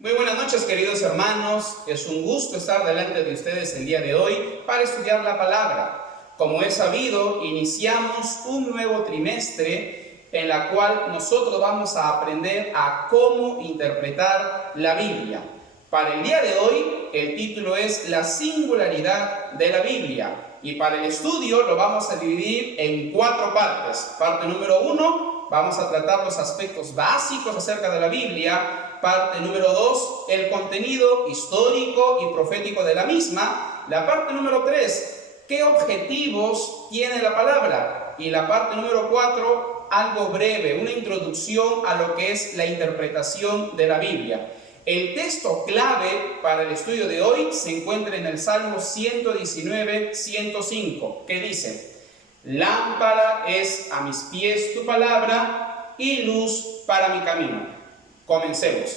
Muy buenas noches, queridos hermanos. Es un gusto estar delante de ustedes el día de hoy para estudiar la palabra. Como es sabido, iniciamos un nuevo trimestre en la cual nosotros vamos a aprender a cómo interpretar la Biblia. Para el día de hoy, el título es La singularidad de la Biblia. Y para el estudio lo vamos a dividir en 4 partes. Parte número 1, vamos a tratar los aspectos básicos acerca de la Biblia. Parte número 2, el contenido histórico y profético de la misma. La parte número 3, ¿qué objetivos tiene la palabra? Y la parte número 4, algo breve, una introducción a lo que es la interpretación de la Biblia. El texto clave para el estudio de hoy se encuentra en el Salmo 119, 105, que dice: Lámpara es a mis pies tu palabra y luz para mi camino. Comencemos.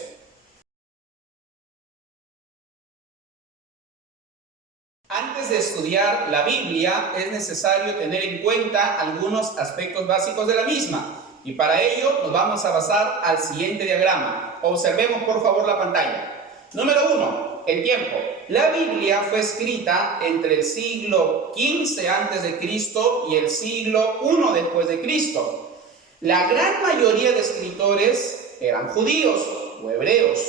Antes de estudiar la Biblia es necesario tener en cuenta algunos aspectos básicos de la misma, y para ello nos vamos a basar al siguiente diagrama. Observemos por favor la pantalla. Número 1, el tiempo. La Biblia fue escrita entre el siglo XV a.C. y el siglo I después de Cristo. La gran mayoría de escritores eran judíos o hebreos.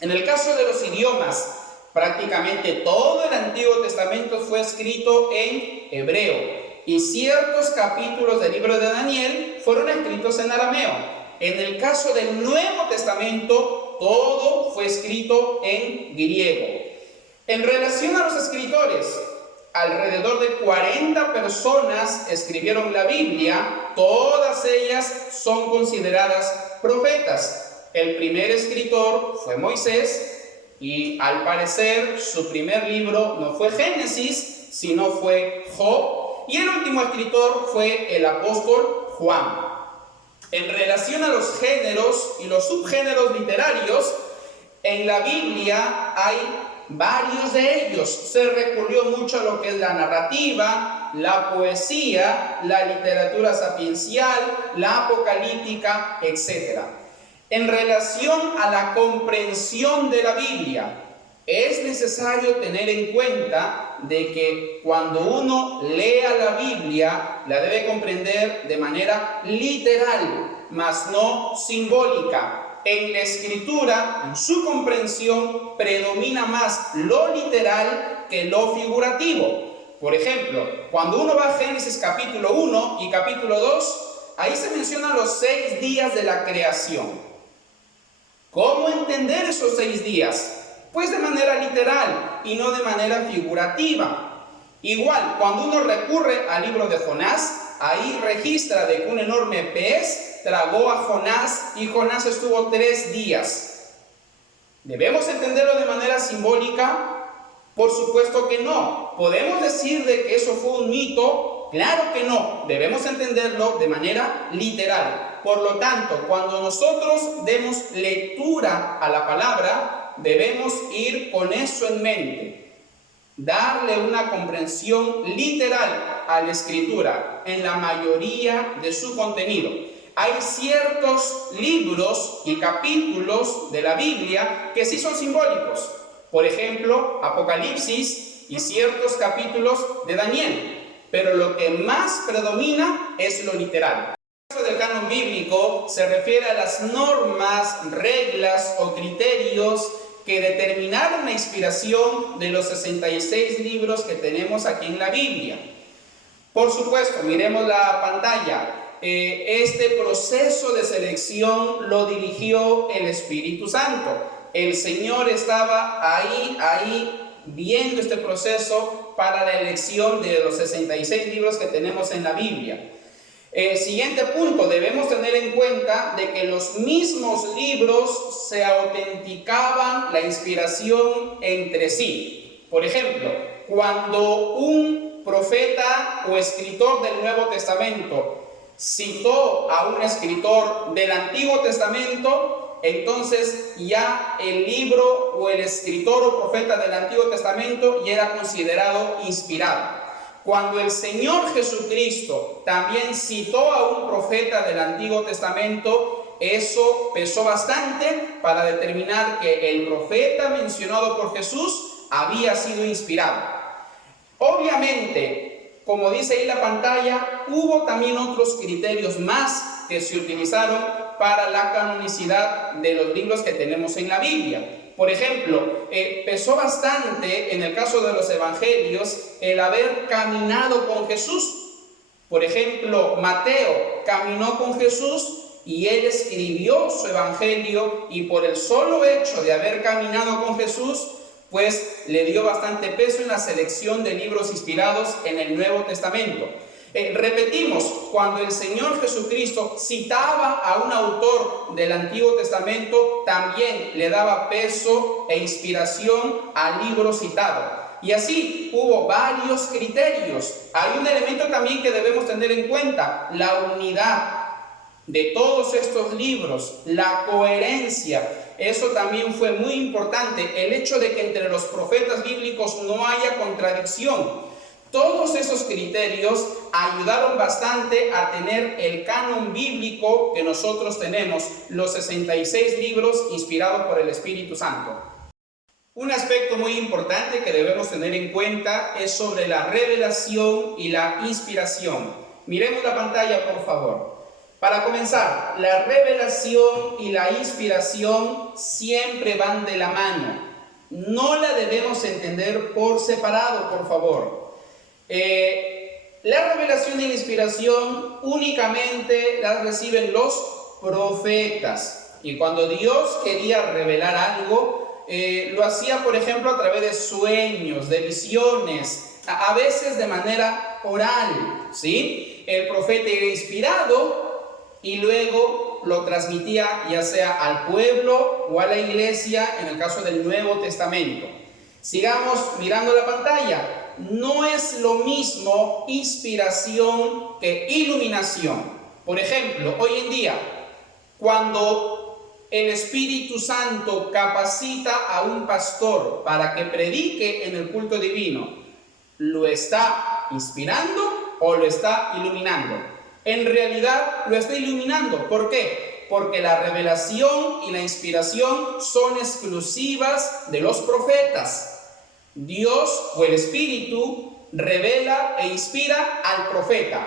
En el caso de los idiomas, prácticamente todo el Antiguo Testamento fue escrito en hebreo y ciertos capítulos del libro de Daniel fueron escritos en arameo. En el caso del Nuevo Testamento, todo fue escrito en griego. En relación a los escritores, alrededor de 40 personas escribieron la Biblia, todas ellas son consideradas profetas. El primer escritor fue Moisés y al parecer su primer libro no fue Génesis, sino fue Job, y el último escritor fue el apóstol Juan. En relación a los géneros y los subgéneros literarios, en la Biblia hay varios de ellos. Se recurrió mucho a lo que es la narrativa, la poesía, la literatura sapiencial, la apocalíptica, etc. En relación a la comprensión de la Biblia, es necesario tener en cuenta de que cuando uno lea la Biblia, la debe comprender de manera literal, mas no simbólica. En la escritura, en su comprensión, predomina más lo literal que lo figurativo. Por ejemplo, cuando uno va a Génesis capítulo 1 y capítulo 2, ahí se mencionan los 6 días de la creación. ¿Cómo entender esos 6 días? Pues de manera literal y no de manera figurativa. Igual, cuando uno recurre al libro de Jonás, ahí registra de que un enorme pez tragó a Jonás y Jonás estuvo 3 días. ¿Debemos entenderlo de manera simbólica? Por supuesto que no. ¿Podemos decir de que eso fue un mito? Claro que no. Debemos entenderlo de manera literal. Por lo tanto, cuando nosotros demos lectura a la palabra, debemos ir con eso en mente. Darle una comprensión literal a la escritura en la mayoría de su contenido. Hay ciertos libros y capítulos de la Biblia que sí son simbólicos. Por ejemplo, Apocalipsis y ciertos capítulos de Daniel. Pero lo que más predomina es lo literal. El caso del canon bíblico se refiere a las normas, reglas o criterios que determinaron la inspiración de los 66 libros que tenemos aquí en la Biblia. Por supuesto, miremos la pantalla. Este proceso de selección lo dirigió el Espíritu Santo. El Señor estaba ahí viendo este proceso para la elección de los 66 libros que tenemos en la Biblia. Siguiente punto, debemos tener en cuenta de que los mismos libros se autenticaban la inspiración entre sí. Por ejemplo, cuando un profeta o escritor del Nuevo Testamento citó a un escritor del Antiguo Testamento, entonces ya el libro o el escritor o profeta del Antiguo Testamento ya era considerado inspirado. Cuando el Señor Jesucristo también citó a un profeta del Antiguo Testamento, eso pesó bastante para determinar que el profeta mencionado por Jesús había sido inspirado. Obviamente, como dice ahí la pantalla, hubo también otros criterios más que se utilizaron para la canonicidad de los libros que tenemos en la Biblia. Por ejemplo, pesó bastante en el caso de los evangelios el haber caminado con Jesús. Por ejemplo, Mateo caminó con Jesús y él escribió su evangelio, y por el solo hecho de haber caminado con Jesús, pues le dio bastante peso en la selección de libros inspirados en el Nuevo Testamento. Repetimos, cuando el Señor Jesucristo citaba a un autor del Antiguo Testamento, también le daba peso e inspiración al libro citado. Y así hubo varios criterios. Hay un elemento también que debemos tener en cuenta: la unidad de todos estos libros, la coherencia. Eso también fue muy importante, el hecho de que entre los profetas bíblicos no haya contradicción. Todos esos criterios ayudaron bastante a tener el canon bíblico que nosotros tenemos, los 66 libros inspirados por el Espíritu Santo. Un aspecto muy importante que debemos tener en cuenta es sobre la revelación y la inspiración. Miremos la pantalla, por favor. Para comenzar, la revelación y la inspiración siempre van de la mano. No la debemos entender por separado, por favor. La revelación y la inspiración únicamente las reciben los profetas. Y cuando Dios quería revelar algo, lo hacía, por ejemplo, a través de sueños, de visiones, a veces de manera oral, ¿sí? El profeta era inspirado y luego lo transmitía ya sea al pueblo o a la iglesia en el caso del Nuevo Testamento. Sigamos mirando la pantalla. No es lo mismo inspiración que iluminación. Por ejemplo, hoy en día, cuando el Espíritu Santo capacita a un pastor para que predique en el culto divino, ¿lo está inspirando o lo está iluminando? En realidad lo está iluminando. ¿Por qué? Porque la revelación y la inspiración son exclusivas de los profetas. Dios o el Espíritu revela e inspira al profeta,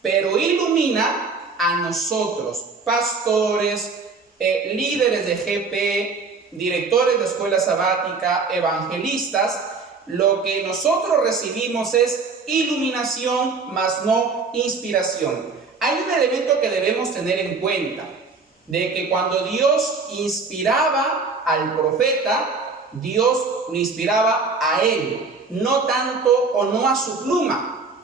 pero ilumina a nosotros, pastores, líderes de GP, directores de escuela sabática, evangelistas. Lo que nosotros recibimos es iluminación, más no inspiración. Hay un elemento que debemos tener en cuenta, de que cuando Dios inspiraba al profeta, Dios lo inspiraba a él, no tanto o no a su pluma.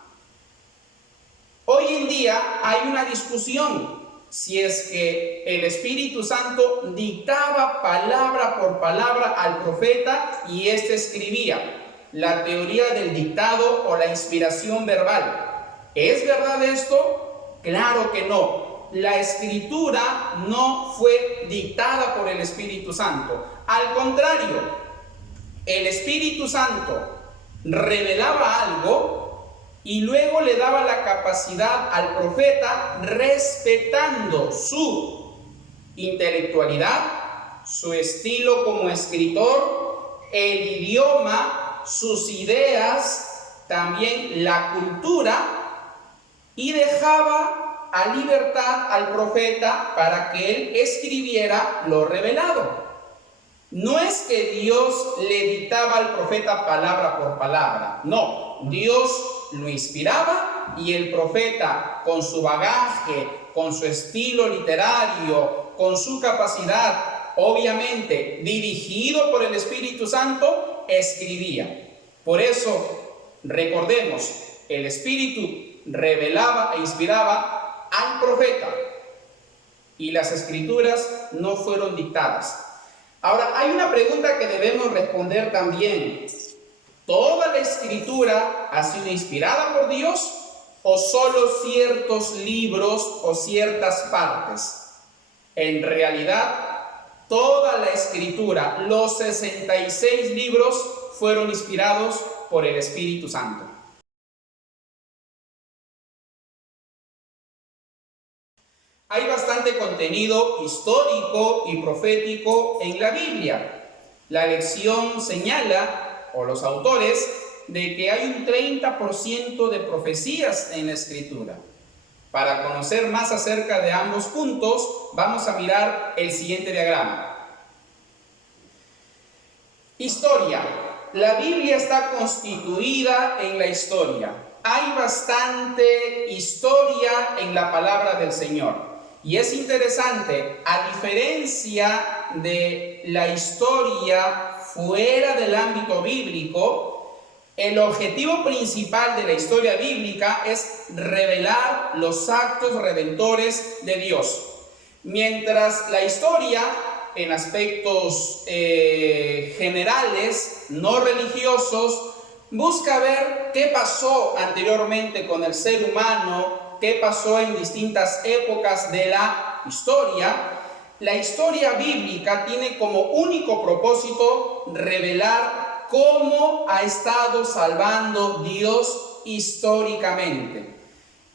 Hoy en día hay una discusión si es que el Espíritu Santo dictaba palabra por palabra al profeta y éste escribía. La teoría del dictado o la inspiración verbal. ¿Es verdad esto? Claro que no. La escritura no fue dictada por el Espíritu Santo. Al contrario, el Espíritu Santo revelaba algo y luego le daba la capacidad al profeta, respetando su intelectualidad, su estilo como escritor, el idioma, sus ideas, también la cultura, y dejaba a libertad al profeta para que él escribiera lo revelado. No es que Dios le dictaba al profeta palabra por palabra, no, Dios lo inspiraba y el profeta, con su bagaje, con su estilo literario, con su capacidad, obviamente dirigido por el Espíritu Santo, escribía. Por eso, recordemos, el Espíritu revelaba e inspiraba al profeta y las escrituras no fueron dictadas. Ahora, hay una pregunta que debemos responder también. ¿Toda la escritura ha sido inspirada por Dios o solo ciertos libros o ciertas partes? En realidad, toda la escritura, los 66 libros, fueron inspirados por el Espíritu Santo. Hay bastante contenido histórico y profético en la Biblia. La lección señala, o los autores, de que hay un 30% de profecías en la Escritura. Para conocer más acerca de ambos puntos, vamos a mirar el siguiente diagrama. Historia. La Biblia está constituida en la historia. Hay bastante historia en la palabra del Señor. Y es interesante, a diferencia de la historia fuera del ámbito bíblico, el objetivo principal de la historia bíblica es revelar los actos redentores de Dios. Mientras la historia, en aspectos generales, no religiosos, busca ver qué pasó anteriormente con el ser humano, qué pasó en distintas épocas de la historia bíblica tiene como único propósito revelar cómo ha estado salvando Dios históricamente.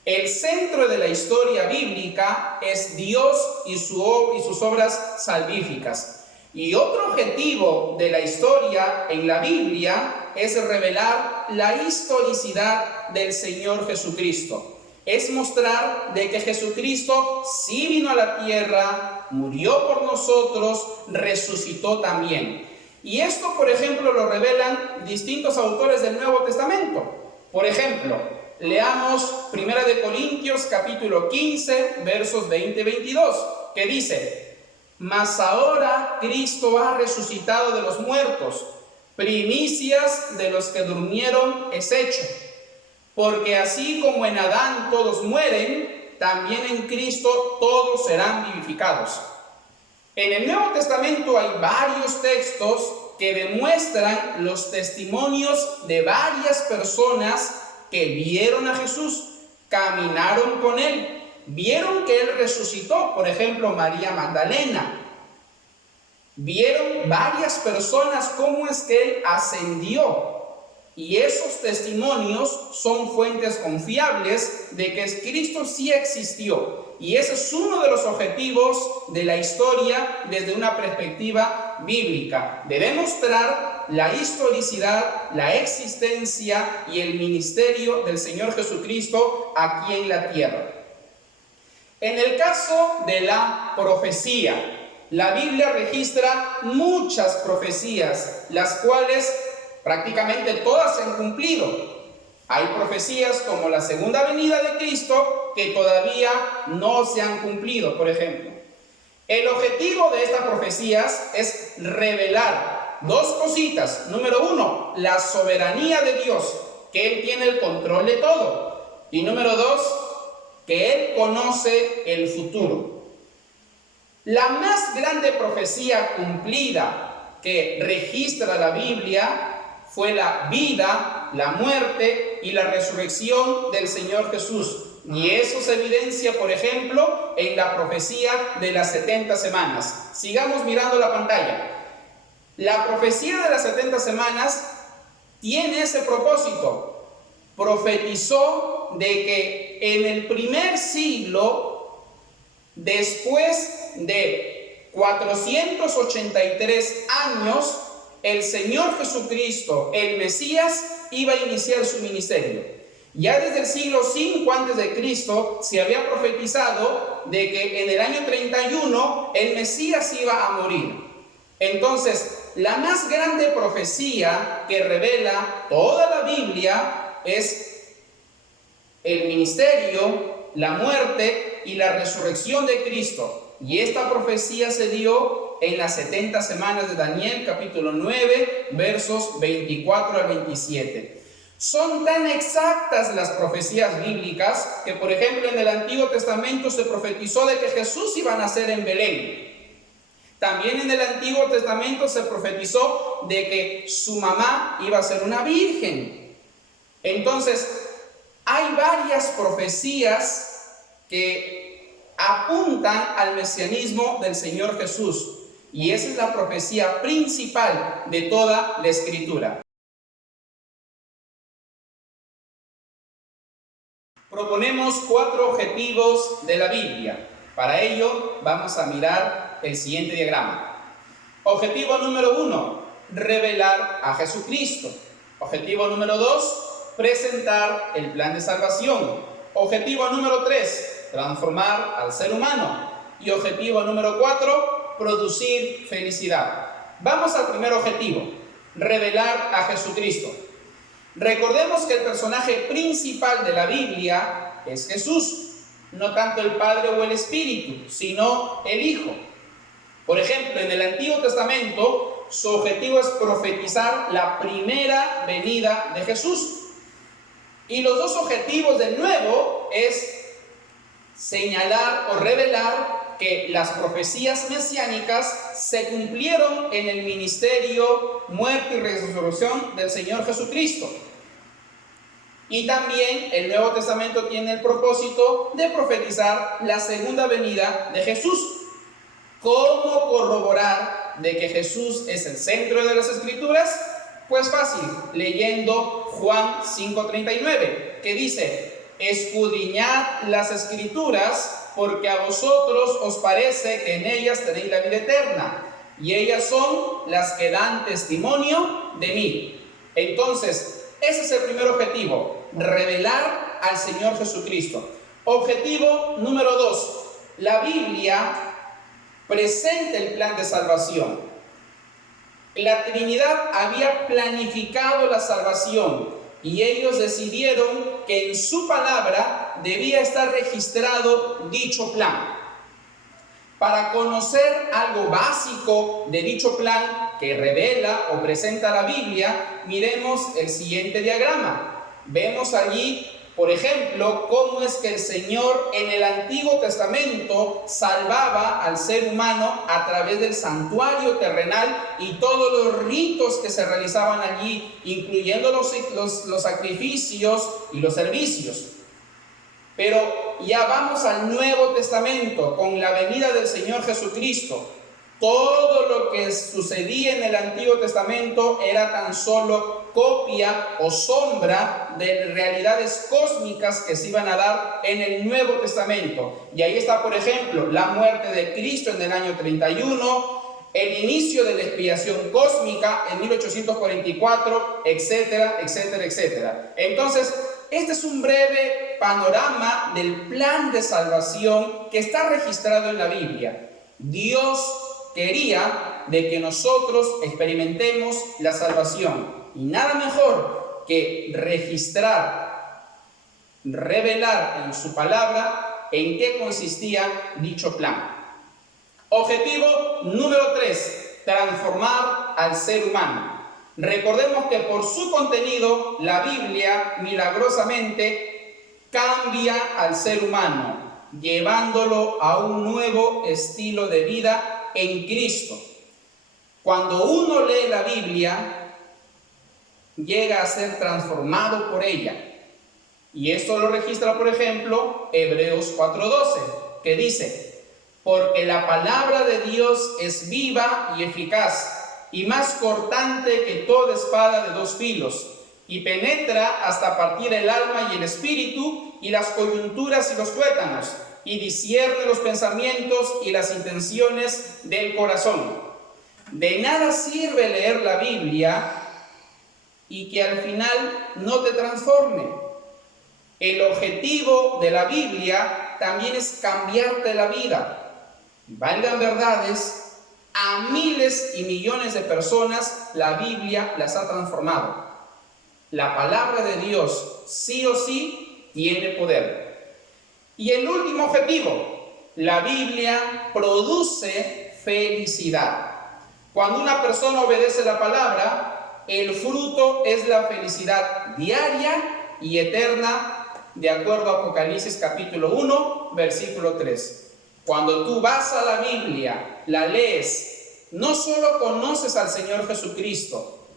El centro de la historia bíblica es Dios y sus obras salvíficas. Y otro objetivo de la historia en la Biblia es revelar la historicidad del Señor Jesucristo. Es mostrar de que Jesucristo sí vino a la tierra, murió por nosotros, resucitó también. Y esto, por ejemplo, lo revelan distintos autores del Nuevo Testamento. Por ejemplo, leamos 1 Corintios capítulo 15, versos 20-22, que dice: mas ahora Cristo ha resucitado de los muertos, primicias de los que durmieron es hecho. Porque así como en Adán todos mueren, también en Cristo todos serán vivificados. En el Nuevo Testamento hay varios textos que demuestran los testimonios de varias personas que vieron a Jesús, caminaron con Él, vieron que Él resucitó. Por ejemplo, María Magdalena. Vieron varias personas cómo es que Él ascendió. Y esos testimonios son fuentes confiables de que Cristo sí existió. Y ese es uno de los objetivos de la historia desde una perspectiva bíblica, de demostrar la historicidad, la existencia y el ministerio del Señor Jesucristo aquí en la tierra. En el caso de la profecía, la Biblia registra muchas profecías, las cuales prácticamente todas se han cumplido. Hay profecías como la segunda venida de Cristo que todavía no se han cumplido, por ejemplo. El objetivo de estas profecías es revelar dos cositas. Número uno, la soberanía de Dios, que Él tiene el control de todo. Y número dos, que Él conoce el futuro. La más grande profecía cumplida que registra la Biblia fue la vida, la muerte y la resurrección del Señor Jesús. Y eso se evidencia, por ejemplo, en la profecía de las 70 semanas. Sigamos mirando la pantalla. La profecía de las 70 semanas tiene ese propósito. Profetizó de que en el primer siglo, después de 483 años, el Señor Jesucristo, el Mesías, iba a iniciar su ministerio. Ya desde el siglo V a.C. se había profetizado de que en el año 31 el Mesías iba a morir. Entonces, la más grande profecía que revela toda la Biblia es el ministerio, la muerte y la resurrección de Cristo. Y esta profecía se dio en las 70 semanas de Daniel, capítulo 9, versos 24 al 27. Son tan exactas las profecías bíblicas que, por ejemplo, en el Antiguo Testamento se profetizó de que Jesús iba a nacer en Belén. También en el Antiguo Testamento se profetizó de que su mamá iba a ser una virgen. Entonces, hay varias profecías que apuntan al mesianismo del Señor Jesús. Y esa es la profecía principal de toda la Escritura. Proponemos 4 objetivos de la Biblia. Para ello vamos a mirar el siguiente diagrama. Objetivo número 1, revelar a Jesucristo. Objetivo número 2, presentar el plan de salvación. Objetivo número 3, transformar al ser humano. Y objetivo número 4, producir felicidad. Vamos al primer objetivo, revelar a Jesucristo. Recordemos que el personaje principal de la Biblia es Jesús, no tanto el Padre o el Espíritu, sino el Hijo. Por ejemplo, en el Antiguo Testamento, su objetivo es profetizar la primera venida de Jesús. Y los dos objetivos del Nuevo es señalar o revelar que las profecías mesiánicas se cumplieron en el ministerio, muerte y resurrección del Señor Jesucristo. Y también el Nuevo Testamento tiene el propósito de profetizar la segunda venida de Jesús. ¿Cómo corroborar de que Jesús es el centro de las Escrituras? Pues fácil, leyendo Juan 5:39, que dice: escudriñad las Escrituras, porque a vosotros os parece que en ellas tenéis la vida eterna, y ellas son las que dan testimonio de mí. Entonces, ese es el primer objetivo, revelar al Señor Jesucristo. Objetivo número 2, la Biblia presenta el plan de salvación. La Trinidad había planificado la salvación y ellos decidieron que en su palabra debía estar registrado dicho plan. Para conocer algo básico de dicho plan que revela o presenta la Biblia, miremos el siguiente diagrama. Vemos allí, por ejemplo, cómo es que el Señor en el Antiguo Testamento salvaba al ser humano a través del santuario terrenal y todos los ritos que se realizaban allí, incluyendo los sacrificios y los servicios. Pero ya vamos al Nuevo Testamento, con la venida del Señor Jesucristo. Todo lo que sucedía en el Antiguo Testamento era tan solo copia o sombra de realidades cósmicas que se iban a dar en el Nuevo Testamento. Y ahí está, por ejemplo, la muerte de Cristo en el año 31, el inicio de la expiación cósmica en 1844, etcétera, etcétera, etcétera. Entonces, este es un breve panorama del plan de salvación que está registrado en la Biblia. Dios quería de que nosotros experimentemos la salvación. Y nada mejor que registrar, revelar en su palabra en qué consistía dicho plan. Objetivo número 3, transformar al ser humano. Recordemos que por su contenido, la Biblia milagrosamente cambia al ser humano, llevándolo a un nuevo estilo de vida en Cristo. Cuando uno lee la Biblia, llega a ser transformado por ella. Y esto lo registra, por ejemplo, Hebreos 4:12, que dice: porque la palabra de Dios es viva y eficaz, y más cortante que toda espada de dos filos, y penetra hasta partir el alma y el espíritu, y las coyunturas y los tuétanos, y discierne los pensamientos y las intenciones del corazón. De nada sirve leer la Biblia y que al final no te transforme. El objetivo de la Biblia también es cambiarte la vida. Valgan verdades, a miles y millones de personas la Biblia las ha transformado. La palabra de Dios sí o sí tiene poder. Y el último objetivo, la Biblia produce felicidad. Cuando una persona obedece la palabra, el fruto es la felicidad diaria y eterna, de acuerdo a Apocalipsis capítulo 1, versículo 3. Cuando tú vas a la Biblia, la lees, no solo conoces al Señor Jesucristo,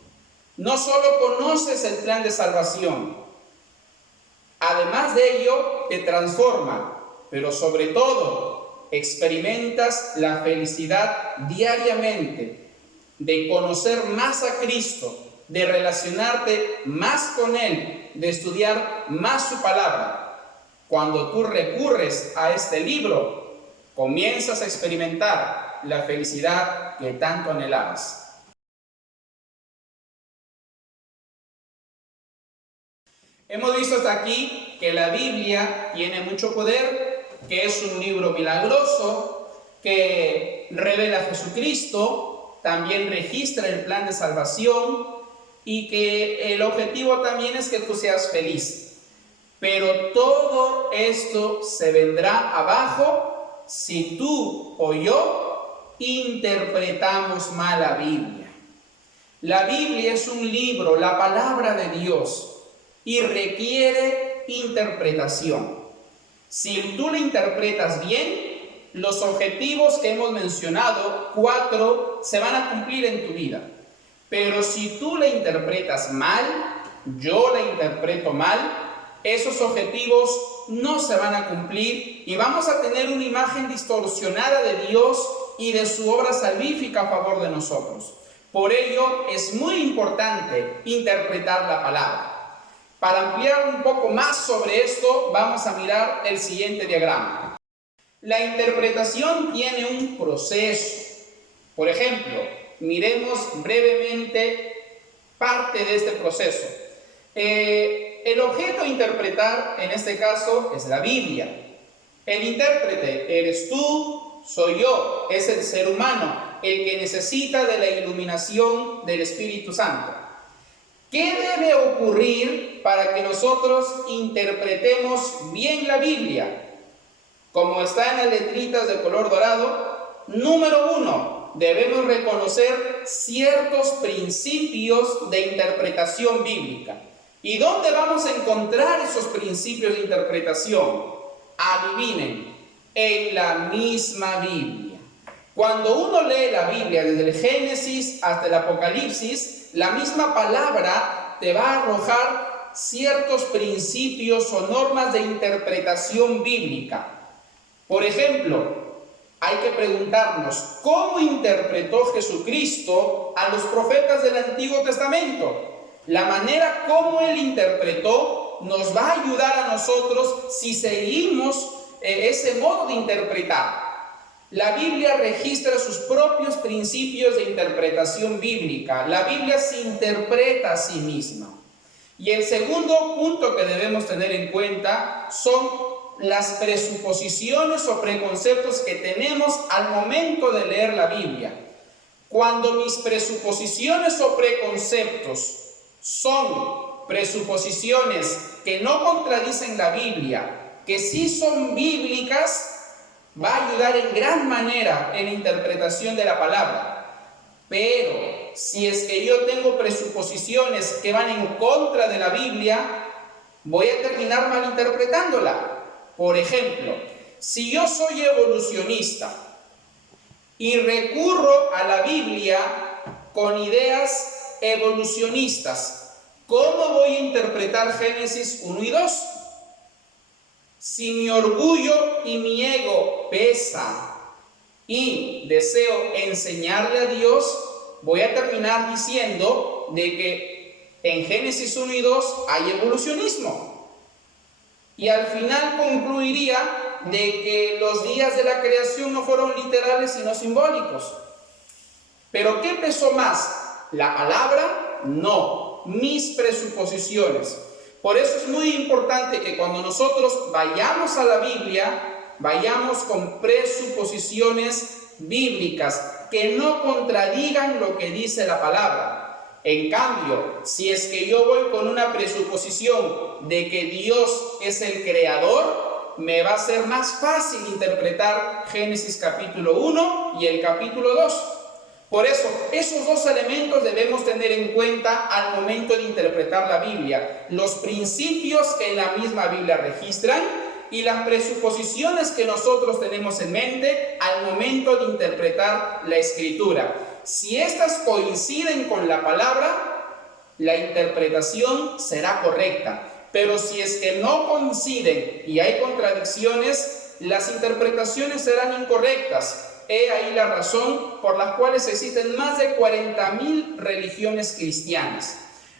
no solo conoces el plan de salvación, además de ello te transforma, pero sobre todo experimentas la felicidad diariamente de conocer más a Cristo, de relacionarte más con Él, de estudiar más su palabra. Cuando tú recurres a este libro, comienzas a experimentar la felicidad que tanto anhelabas. Hemos visto hasta aquí que la Biblia tiene mucho poder, que es un libro milagroso, que revela a Jesucristo, también registra el plan de salvación y que el objetivo también es que tú seas feliz. Pero todo esto se vendrá abajo si tú o yo interpretamos mal la Biblia. La Biblia es un libro, la palabra de Dios, y requiere interpretación. Si tú la interpretas bien, los objetivos que hemos mencionado, 4, se van a cumplir en tu vida. Pero si tú la interpretas mal, yo la interpreto mal, esos objetivos no se van a cumplir y vamos a tener una imagen distorsionada de Dios y de su obra salvífica a favor de nosotros. Por ello es muy importante interpretar la palabra. Para ampliar un poco más sobre esto, vamos a mirar el siguiente diagrama. La interpretación tiene un proceso. Por ejemplo, miremos brevemente parte de este proceso. El objeto a interpretar, en este caso, es la Biblia. El intérprete eres tú, soy yo, es el ser humano, el que necesita de la iluminación del Espíritu Santo. ¿Qué debe ocurrir para que nosotros interpretemos bien la Biblia? Como está en las letritas de color dorado, número 1, debemos reconocer ciertos principios de interpretación bíblica. ¿Y dónde vamos a encontrar esos principios de interpretación? Adivinen, en la misma Biblia. Cuando uno lee la Biblia desde el Génesis hasta el Apocalipsis, la misma palabra te va a arrojar ciertos principios o normas de interpretación bíblica. Por ejemplo, hay que preguntarnos, ¿cómo interpretó Jesucristo a los profetas del Antiguo Testamento? La manera como Él interpretó nos va a ayudar a nosotros si seguimos ese modo de interpretar. La Biblia registra sus propios principios de interpretación bíblica. La Biblia se interpreta a sí misma. Y el segundo punto que debemos tener en cuenta son las presuposiciones o preconceptos que tenemos al momento de leer la Biblia. Cuando mis presuposiciones o preconceptos son presuposiciones que no contradicen la Biblia, que sí son bíblicas, va a ayudar en gran manera en la interpretación de la palabra. Pero si es que yo tengo presuposiciones que van en contra de la Biblia, voy a terminar malinterpretándola. Por ejemplo, si yo soy evolucionista y recurro a la Biblia con ideas evolucionistas, ¿cómo voy a interpretar Génesis 1 y 2? Si mi orgullo y mi ego pesan y deseo enseñarle a Dios, voy a terminar diciendo de que en Génesis 1 y 2 hay evolucionismo. Y al final concluiría de que los días de la creación no fueron literales sino simbólicos. ¿Pero qué pesó más? ¿La palabra? No, mis presuposiciones. Por eso es muy importante que cuando nosotros vayamos a la Biblia, vayamos con presuposiciones bíblicas que no contradigan lo que dice la palabra. En cambio, si es que yo voy con una presuposición de que Dios es el creador, me va a ser más fácil interpretar Génesis capítulo 1 y el capítulo 2. Por eso, esos dos elementos debemos tener en cuenta al momento de interpretar la Biblia. Los principios que en la misma Biblia registran y las presuposiciones que nosotros tenemos en mente al momento de interpretar la Escritura. Si estas coinciden con la palabra, la interpretación será correcta. Pero si es que no coinciden y hay contradicciones, las interpretaciones serán incorrectas. He ahí la razón por la cual existen más de 40.000 religiones cristianas.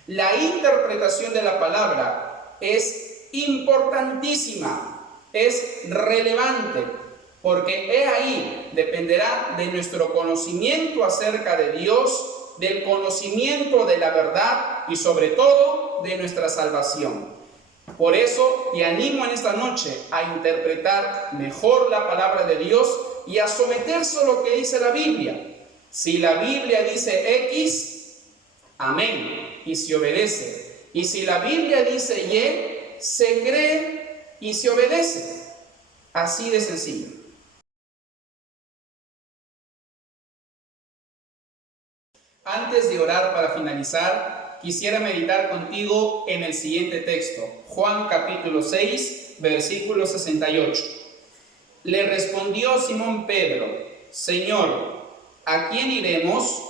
La interpretación de la palabra es importantísima, es relevante. porque he ahí dependerá de nuestro conocimiento acerca de Dios, del conocimiento de la verdad y sobre todo de nuestra salvación. Por eso te animo en esta noche a interpretar mejor la palabra de Dios y a someterse a lo que dice la Biblia. Si la Biblia dice X, amén, y se obedece. Y si la Biblia dice Y, se cree y se obedece. Así de sencillo. Antes de orar para finalizar, quisiera meditar contigo en el siguiente texto, Juan capítulo 6, versículo 68. Le respondió Simón Pedro: Señor, ¿a quién iremos?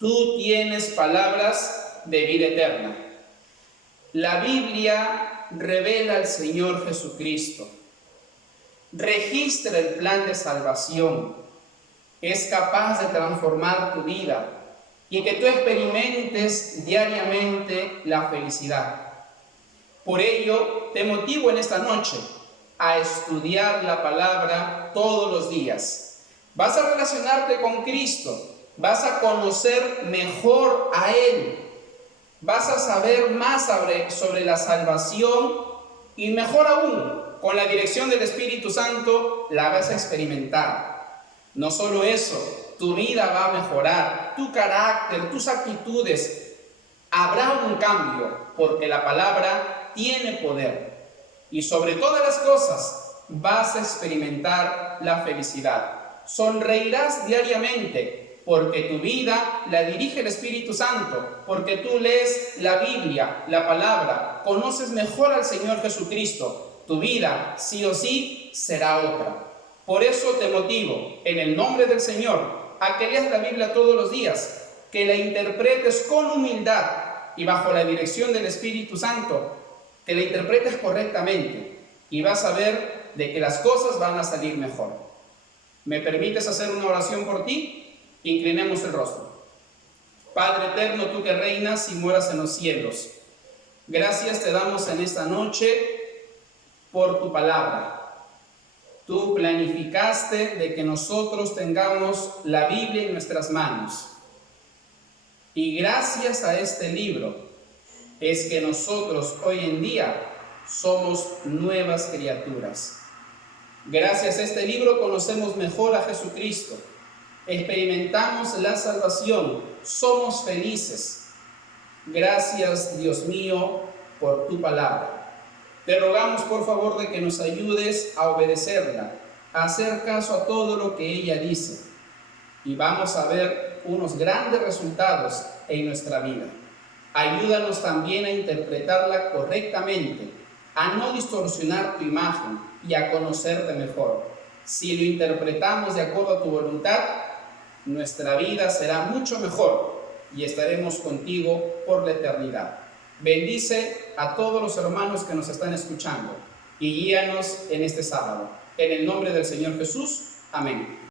Tú tienes palabras de vida eterna. La Biblia revela al Señor Jesucristo. Registra el plan de salvación. Es capaz de transformar tu vida y que tú experimentes diariamente la felicidad. Por ello, te motivo en esta noche a estudiar la palabra todos los días. Vas a relacionarte con Cristo, vas a conocer mejor a Él, vas a saber más sobre la salvación y mejor aún, con la dirección del Espíritu Santo, la vas a experimentar. No solo eso, tu vida va a mejorar, tu carácter, tus actitudes. Habrá un cambio porque la palabra tiene poder. Y sobre todas las cosas vas a experimentar la felicidad. Sonreirás diariamente porque tu vida la dirige el Espíritu Santo, porque tú lees la Biblia, la palabra, conoces mejor al Señor Jesucristo. Tu vida, sí o sí, será otra. Por eso te motivo, en el nombre del Señor, a que leas la Biblia todos los días, que la interpretes con humildad y bajo la dirección del Espíritu Santo, que la interpretes correctamente y vas a ver de que las cosas van a salir mejor. ¿Me permites hacer una oración por ti? Inclinemos el rostro. Padre eterno, tú que reinas y moras en los cielos, gracias te damos en esta noche por tu palabra. Tú planificaste de que nosotros tengamos la Biblia en nuestras manos. Y gracias a este libro es que nosotros hoy en día somos nuevas criaturas. Gracias a este libro conocemos mejor a Jesucristo, experimentamos la salvación, somos felices. Gracias, Dios mío, por tu palabra. Te rogamos por favor de que nos ayudes a obedecerla, a hacer caso a todo lo que ella dice. Y vamos a ver unos grandes resultados en nuestra vida. Ayúdanos también a interpretarla correctamente, a no distorsionar tu imagen y a conocerte mejor. Si lo interpretamos de acuerdo a tu voluntad, nuestra vida será mucho mejor y estaremos contigo por la eternidad. Bendice a todos los hermanos que nos están escuchando y guíanos en este sábado. En el nombre del Señor Jesús. Amén.